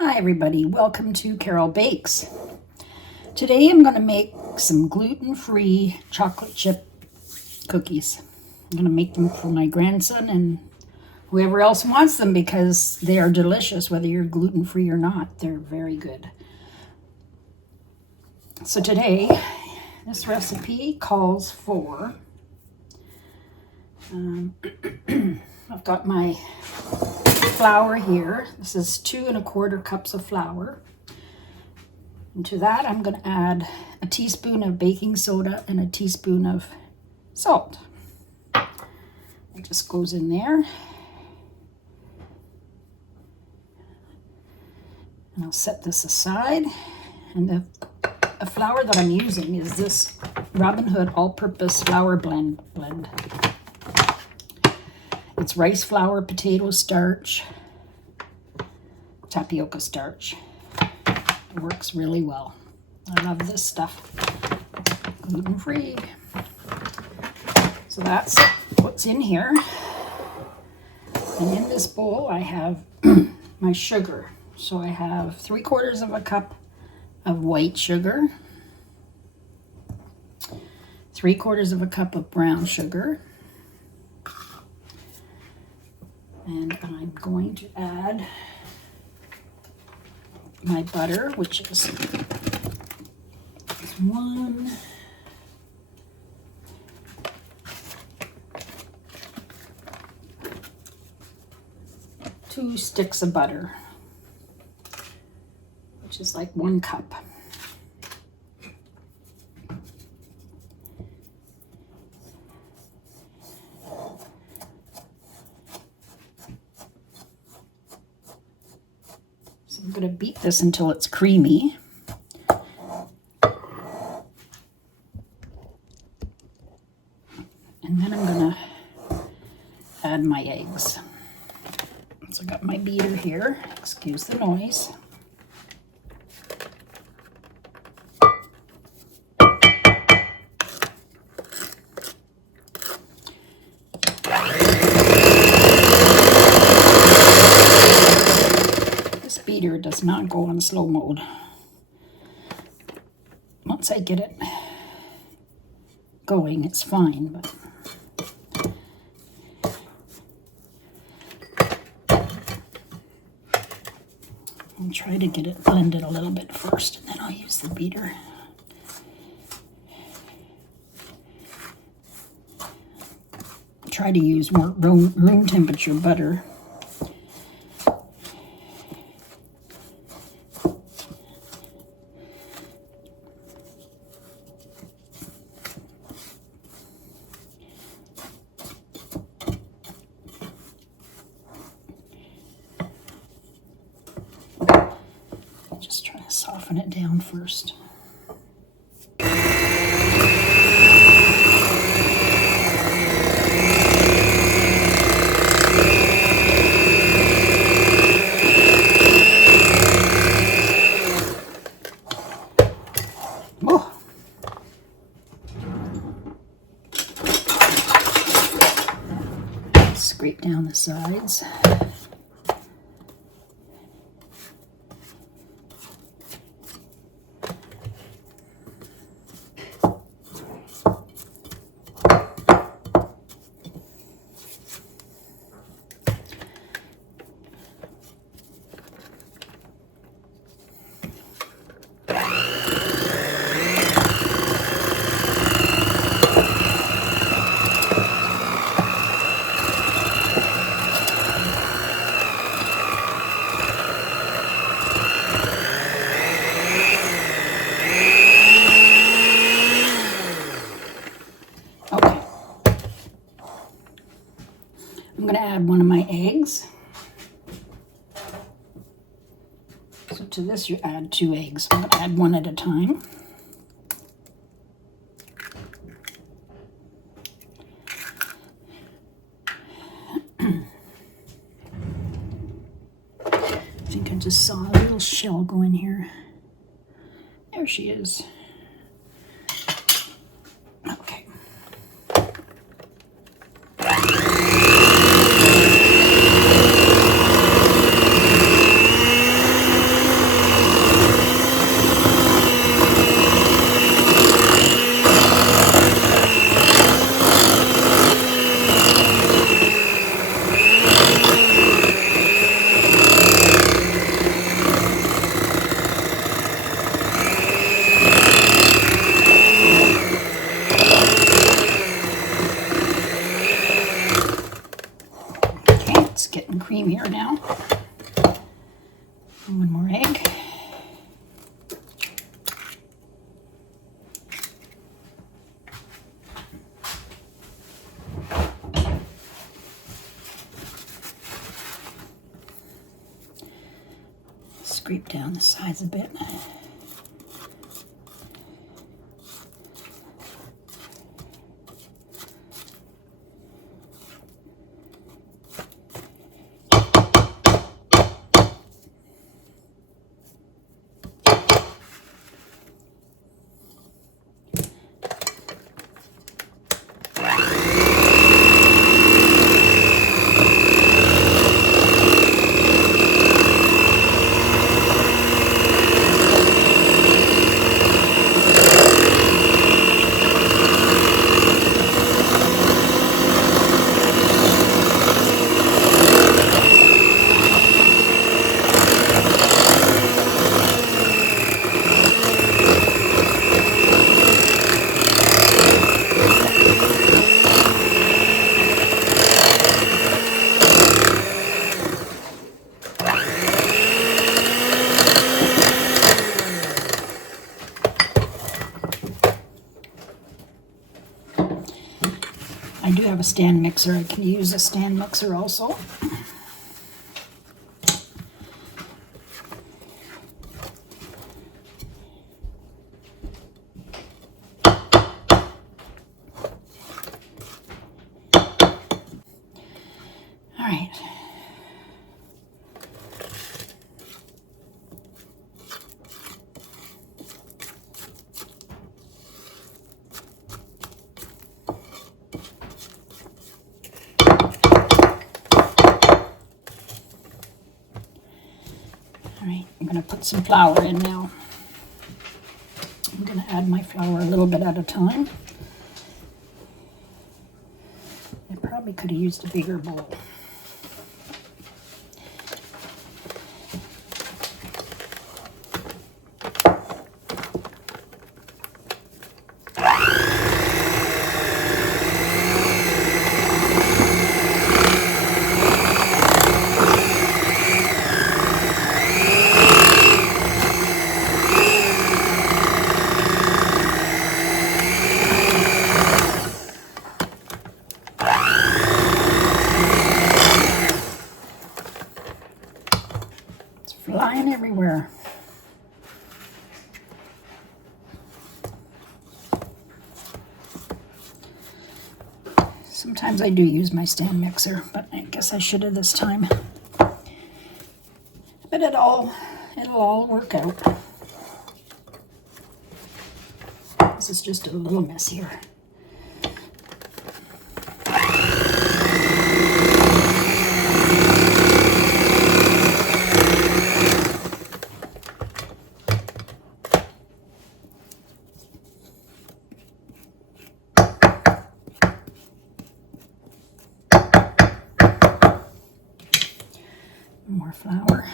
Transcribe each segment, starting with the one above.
Hi everybody, welcome to Carol Bakes. Today I'm going to make some gluten-free chocolate chip cookies. I'm going to make them for my grandson and whoever else wants them because they are delicious whether you're gluten-free or not. They're very good. So today, this recipe calls for, I've got my flour here. This is 2 1/4 cups of flour. And to that, I'm going to add a teaspoon of baking soda and a teaspoon of salt. It just goes in there. And I'll set this aside. And the flour that I'm using is this Robin Hood all-purpose flour blend. It's rice flour, potato starch, tapioca starch. It works really well. I love this stuff. Gluten-free. So that's what's in here. And in this bowl I have my sugar. So I have 3/4 cup of white sugar, 3/4 cup of brown sugar, and I'm going to add my butter, which is 2 sticks of butter, which is like 1 cup. So I'm going to beat this until it's creamy. And then I'm going to add my eggs. So I got my beater here. Excuse the noise. This beater does not go on slow mode. Once I get it going, it's fine, but I'll try to get it blended a little bit first, and then I'll use the beater. Try to use more room temperature butter. Just try to soften it down first. Oh. Scrape down the sides. I'm going to add one of my eggs. So to this you add 2 eggs. I'm going to add one at a time. I think I just saw a little shell go in here. There she is. Okay. getting creamier now. And one more egg. Scrape down the sides a bit. I do have a stand mixer. I can use a stand mixer also. All right. All right, I'm going to put some flour in now. I'm going to add my flour a little bit at a time. I probably could have used a bigger bowl. Flying everywhere. Sometimes I do use my stand mixer, but I guess I should have this time. But it'll all work out. This is just a little messier. More flour.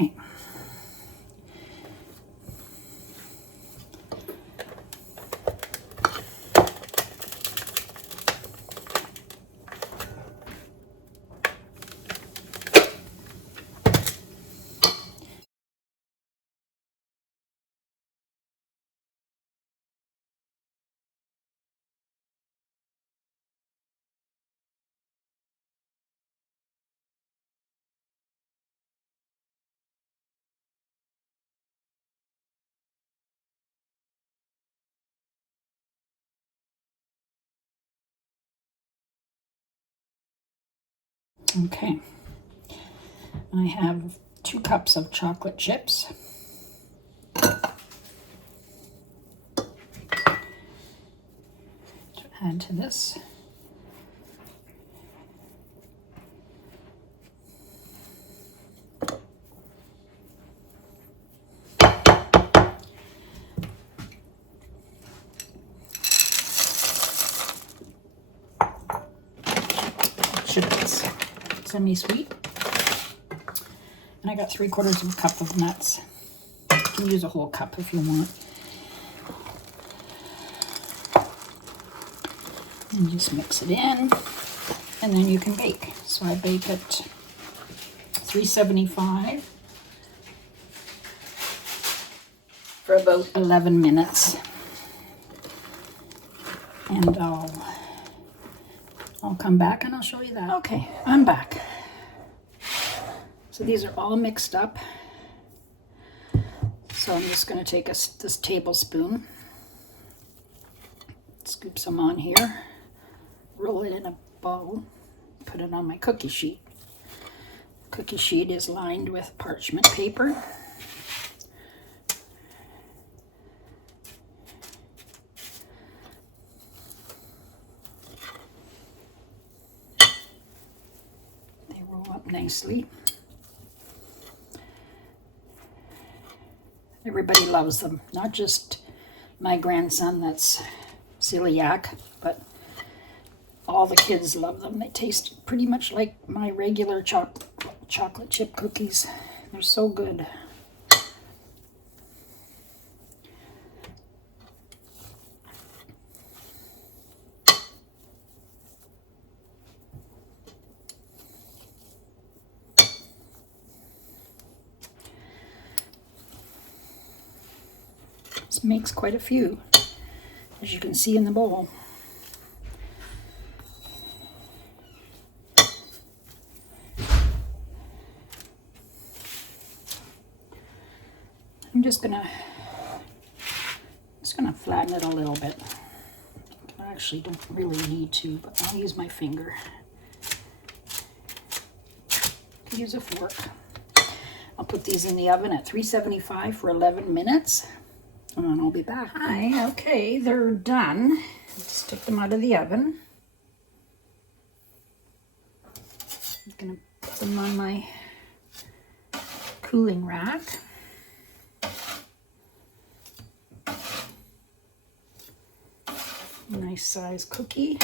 Okay. Okay. I have 2 cups of chocolate chips. To add to this. Chips, semi-sweet. And I got 3/4 of a cup of nuts. You can use a whole cup if you want. And just mix it in, and then you can bake. So I bake at 375 for about 11 minutes. And I'll come back and I'll show you that. Okay, I'm back. So these are all mixed up. So I'm just going to take this tablespoon, scoop some on here, roll it in a ball, put it on my cookie sheet. Cookie sheet is lined with parchment paper. They roll up nicely. Everybody loves them, not just my grandson that's celiac, but all the kids love them. They taste pretty much like my regular chocolate chip cookies. They're so good. This makes quite a few, as you can see in the bowl. I'm just gonna flatten it a little bit. I actually don't really need to, but I'll use my finger. I can use a fork. I'll put these in the oven at 375 for 11 minutes, and then I'll be back. Hi, okay, they're done. Let's take them out of the oven. I'm gonna put them on my cooling rack. Nice size cookie.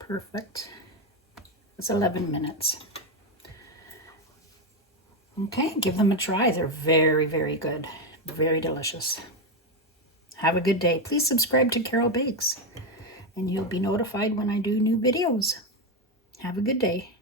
Perfect. It's 11 minutes. Okay, give them a try. They're very, very good. Very delicious. Have a good day. Please subscribe to Carol Bakes, and you'll be notified when I do new videos. Have a good day.